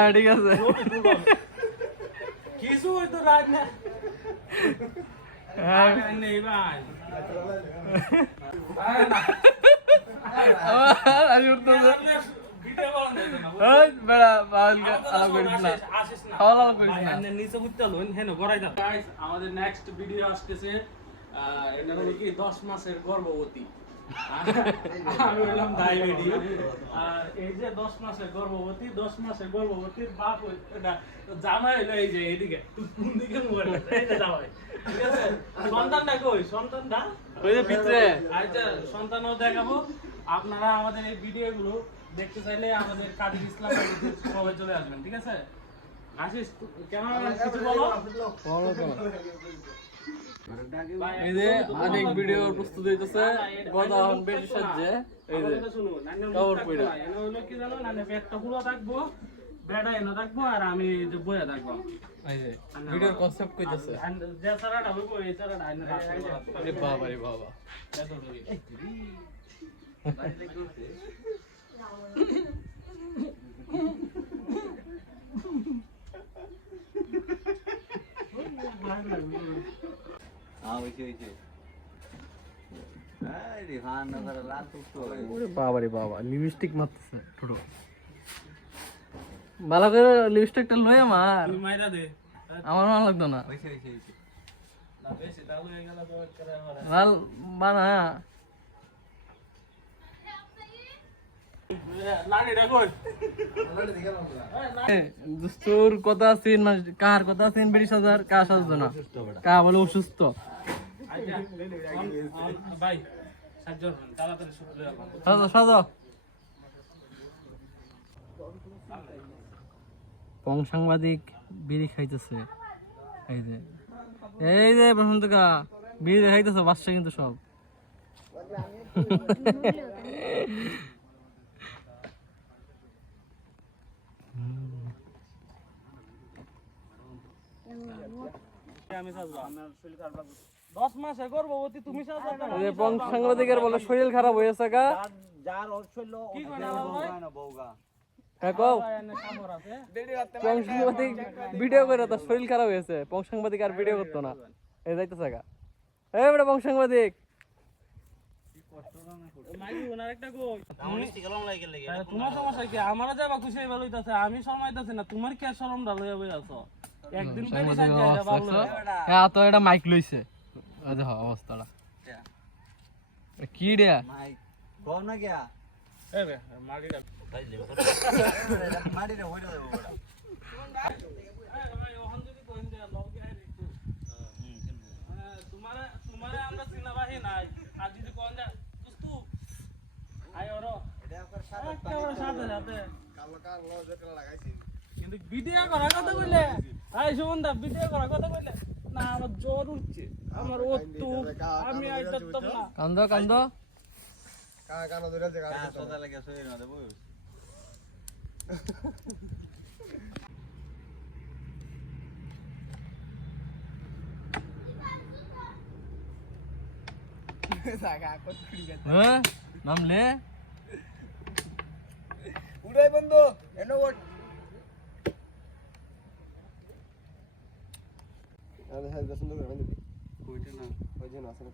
হ্যাঁ ঠিক আছে কিছু হয়তো রাত না হ্যাঁ নেই ভাই আমি উঠতেছে ভিডিও বানানো যাবে না ওই বেড়া বাউলকে আলাপ করিস না আসিস না খাওয়া দাওয়া করিস না নিচে উঠতে হলো হেন গড়াই দাও গাইস আমাদের নেক্সট ভিডিও আসতেছে আহ, এটা হলো কি 10 মাসের গর্ভবতী আমি বললাম ডায়াবেটি আর এই যে 10 মাসের গর্ভবতী 10 মাসের গর্ভবতীর বাপ জামাই হলো এই যে এদিকে। কোন দিকে মোবাইল এই যে জামাই। ঠিক আছে? সন্তানটা কই? সন্তানটা? ওই যে ভিতরে আচ্ছা সন্তানও দেখাবো। আপনারা আমাদের এই ভিডিওগুলো দেখতে চাইলে আমাদের কাদির ইসলাম সবাই চলে আসবেন ঠিক আছে? আশিস কেমন কিছু বলো। এই যে অনেক ভিডিও প্রস্তুত হইতেছে গদা হন বেশি থাকব এই যে। না। এনে হইল কি জানো? নাইনের পেটটা পুরো থাকব, বেড়া এনে থাকব, আর আমি যে বইয়া থাকব। এই যে ভিডিওর কনসেপ্ট কইতেছে যে চারাটা হইবো, এই চারাটা আইনে রাখব। আরে বাবা রে বাবা এতটুকুই। ওরে বাবা বাবা লিপস্টিক মারতেছে ছোট ভালো করে লিপস্টিকটা লই আমার। দে। আমার ভালো লাগতো না। না, বেশি ডাল গেলে তো একেবারে আমার- ভালো বানা। লাঠিটা কথা আছেন মানে কার কথা আছেন বিশ হাজার কার সাজতো না? কা বলে অসুস্থ? পং সাংবাদিক বিড়ি খাইতেছে। এই যে। এই যে বিড়ি খাইতেছে বাচ্চা কিন্তু সব আমি সাজবো, আমার শরীর খারাপ লাগবে। দশ মাসে গর্ভবতী তুমি সাজবা। যে পং সাংবাদিকের বলে শরীর খারাপ হয়েছে কা কি করে আমার ভাই? হ্যাঁ কামড় আছে। সাংবাদিক ভিডিও করে তার শরীর খারাপ হয়েছে। পং সাংবাদিক আর ভিডিও করতো না। যাইতেছে গা। বেটা পং সাংবাদিক। তোমার সমস্যা কি? আমারও যাবা খুশি আমি শরমাইতাছি না। তোমার কি আর শরমটা লইয়া বই আছো একদিন এটা? হ্যাঁ তো এটা মাইক লইছে। দেখো অবস্থাটা। কি রে। হ্যাঁ, তোমারে তোমারে আমরা চিনাবাহি নাই। আর যদি কোন যা দুস্তু। আই ওরো একেবারে সাথে সাথে কিন্তু ভিডিও করার কথা কইলে? আই সুমন্দা ভিডিও করার কথা কইলে? না আমার জ্বর উঠছে। আমার অত্তু আমি আইতাম না। কান্দ কান্দ। হ্যাঁ নামলে উড়াই বন্ধু এনো ওট আরে হ্যাঁ মিনিট করে দিবি কইতে না। ওই জন্য আসলে